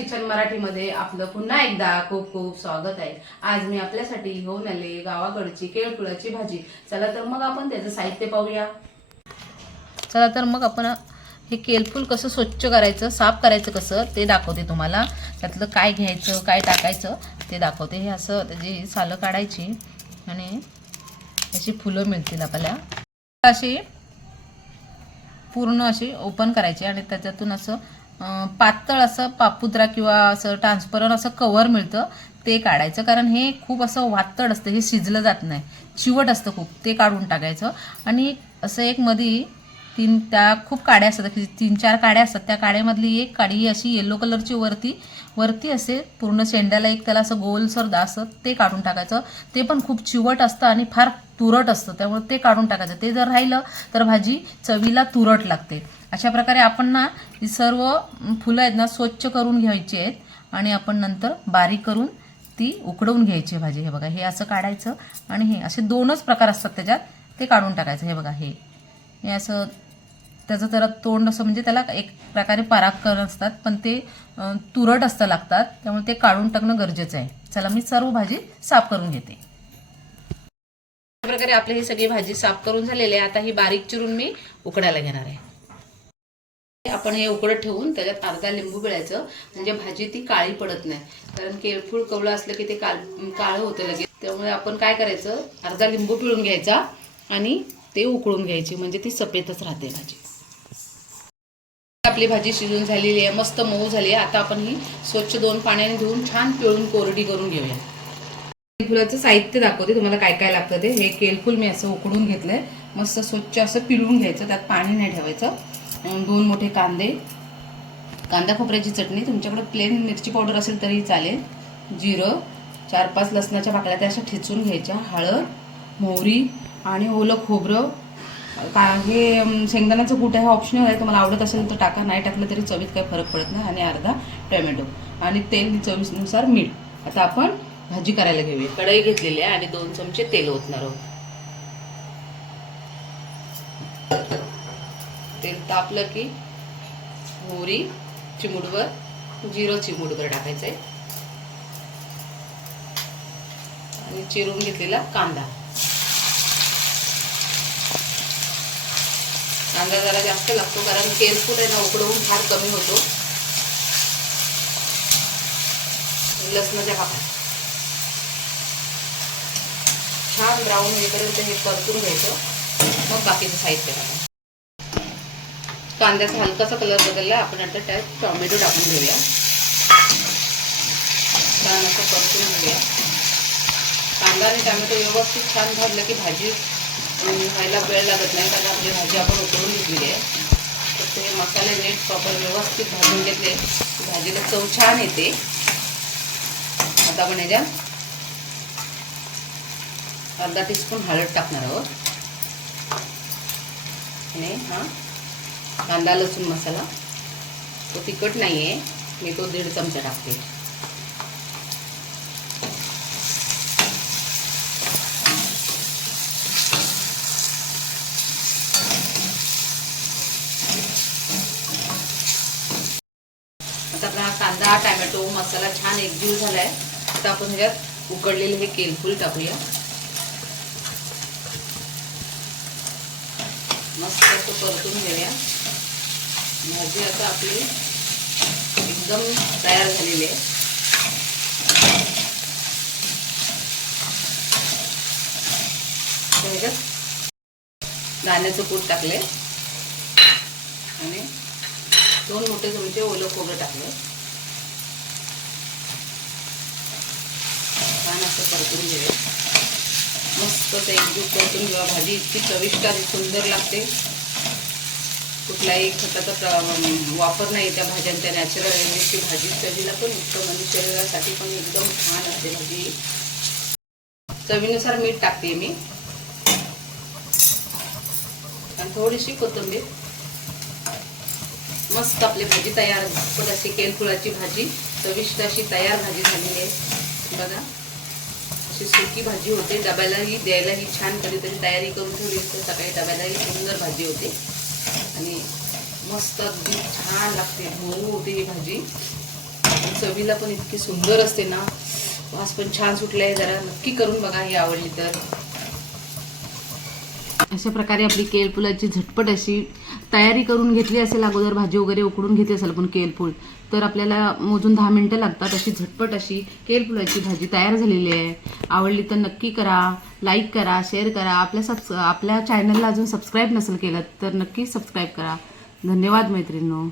Kitchen मराठीमध्ये आपलं पुन्हा एकदा खूप खूप स्वागत आहे। आज मी आपल्यासाठी घेऊन आले गावाकडची केळफुलाची भाजी। चला तर मग आपण त्याचं साहित्य पाहूया। चला तर मग आपण हे केळफूल कसं स्वच्छ करायचं, साफ करायचं कसं ते दाखवते तुम्हाला। त्यातलं काय घ्यायचं, काय टाकायचं ते दाखवते। हे असं त्याची सालं काढायची आणि अशी फुलं मिळतील आपल्याला, अशी पूर्ण अशी ओपन करायची आणि त्याच्यातून असं पातळ असं पापुद्रा किंवा असं ट्रान्सपरंट असं कव्हर मिळतं ते काढायचं, कारण हे खूप असं वातड असतं, हे शिजलं जात नाही, चिवट असतं खूप, ते काढून टाकायचं। आणि असं एक मध्ये त्या खूप काड्या असतात, 3-4 काड्या असतात, त्या काड्यामधली एक काडी अशी येलो कलरची वरती असे पूर्ण शेंड्याला एक त्याला असं गोलसर असं ते काढून टाकायचं। ते पण खूप चिवट असतं आणि फार तुरट असतं, त्यामुळे ते काढून टाकायचं। ते जर राहिलं तर भाजी चवीला तुरट लागते। अशा प्रकारे आपण ना ही सर्व फुलं आहेत ना स्वच्छ करून घ्यायची आहेत आणि आपण नंतर बारीक करून ती उकडवून घ्यायची भाजी। हे बघा, हे असं काढायचं आणि हे असे दोनच प्रकार असतात त्याच्यात, ते काढून टाकायचं। हे बघा, हे असं त्याचं जरा तोंड असं म्हणजे त्याला एक प्रकारे परागकण असतात, पण ते तुरट असतं लागतात, त्यामुळे ते काढून टाकणं गरजेचं आहे। चला मी सर्व भाजी साफ करून घेते। अशा प्रकारे आपली ही सगळी भाजी साफ करून झालेली आहे। आता ही बारीक चिरून मी उकडायला घेणार आहे। आपण हे उकडत ठेवून त्याच्यात अर्धा लिंबू पिळायचं, म्हणजे भाजी ती काळी पडत नाही, कारण केळफूल कवळं असलं की ते काळं होतं लगेच। त्यामुळे आपण काय करायचं, अर्धा लिंबू पिळून घ्यायचा आणि ते उकळून घ्यायची, म्हणजे ती सफेदच राहते भाजी। आपली भाजी शिजून झालेली आहे, मस्त मऊ झाली आहे। आता आपण ही स्वच्छ 2 पाण्याने धुवून छान पिळून कोरडी करून घेऊया। केळफुलाचं साहित्य दाखवते तुम्हाला काय काय लागतं ते। हे केळफूल मी असं उकडून घेतलंय, मस्त स्वच्छ असं पिळून घ्यायचं, त्यात पाणी नाही ठेवायचं। 2 मोठे कांदे, कांदा खोबऱ्याची चटणी, तुमच्याकडे प्लेन मिरची पावडर असेल तरी चालेल, जिरं, 4-5 लसणाच्या पाकळ्या त्या अशा ठेचून घ्यायच्या, हळद, मोहरी आणि ओलं खोबरं। हे शेंगदाण्याचं कूट आहे, ऑप्शनल आहे, तुम्हाला आवडत असेल तर टाका, नाही टाकलं तरी चवीत काही फरक पडत नाही। आणि अर्धा टोमॅटो आणि तेल चवीनुसार मीठ। आता आपण भाजी करायला घेऊया। कढई घेतलेली आहे आणि 2 चमचे तेल ओतणार आहोत। तेल तापलं की मोहरी चिमूटभर, जिरं चिमूटभर टाकायचं आहे आणि चिरून घेतलेला कांदा। कांदा जरा जास्त लागतो, कारण केळफूल आहे ना उकडवून फार कमी होतो। लसणाच्या पाकळ्या छान ब्राऊन होईपर्यंत हे परतून घ्यायचं, मग बाकीचं साहित्य टाकायचं। कांद्याचा हलकासा कलर बदलला, आपण आता त्यात टोमॅटो टाकून घेऊया, छान असं परतून घेऊया। कांदा आणि टोमॅटो व्यवस्थित छान भाजलं की भाजी व्हायला वेळ लागत नाही, कारण आपली भाजी आपण उकळून घेतलेली आहे। तर ते मसाले नीट प्रॉपर व्यवस्थित भाजून घेतले की भाजीला चव छान येते। आता आपण याच्यात अर्धा टीस्पून हळद टाकणार आहोत आणि हा कांदा लसूण मसाला, तो तिखट नाही आहे, मी तो 1.5 चमचा टाकते। आता आपला कांदा टोमॅटो मसाला छान एकजीव झालाय। आता आपण ह्याच्यात उकडलेले हे केळफूल टाकूया, मस्त असं परतून घेऊया। भाजी आता आपली एकदम तयार झालेली आहे। ह्याच्यात दाण्याचं कूट टाकले आणि 2 मोठे चमचे ओलं खोबरं टाकलं, छान असं परतून घेऊया, मस्त ते एकजीव परतून घेऊया। भाजी इतकी चविष्ट आणि सुंदर लागते, कुठलाही खताचा वापर नाही त्या भाज्यांच्या, नॅचरल आहे ती भाजी। चवीला पण उत्तम आणि शरीरासाठी पण एकदम छान असते भाजी। चवीनुसार मीठ टाकते मी आणि थोडीशी कोथिंबीर। मस्त आपली भाजी तयार, पण अशी केळफुलाची भाजी चविष्ट अशी तयार भाजी झालेली आहे बघा। अशी सुकी भाजी होते, डब्यालाही द्यायलाही छान, कधीतरी तयारी करून ठेवली तर सकाळी डब्यालाही सुंदर भाजी होते आणि मस्त अगदी छान लागते, मऊ होते ही भाजी। चवीला पण इतकी सुंदर असते ना, वास पण छान सुटले आहे. जरा नक्की करून बघा ही आवडली तर. अशा प्रकारे आपली केळफुलाची झटपट अशी तयारी करून घेतली असेल, अगोदर भाजी वगैरे उकडून घेतली असेल पण केळफूल, तर आपल्याला मोजून 10 मिनिटं लागतात. अशी झटपट अशी केळफुलाची भाजी तयार झालेली आहे. आवडली तर नक्की करा, लाईक करा, शेअर करा. आपल्या चॅनलला अजून सबस्क्राईब नसेल केलं तर नक्की सबस्क्राईब करा. धन्यवाद मैत्रिणींनो.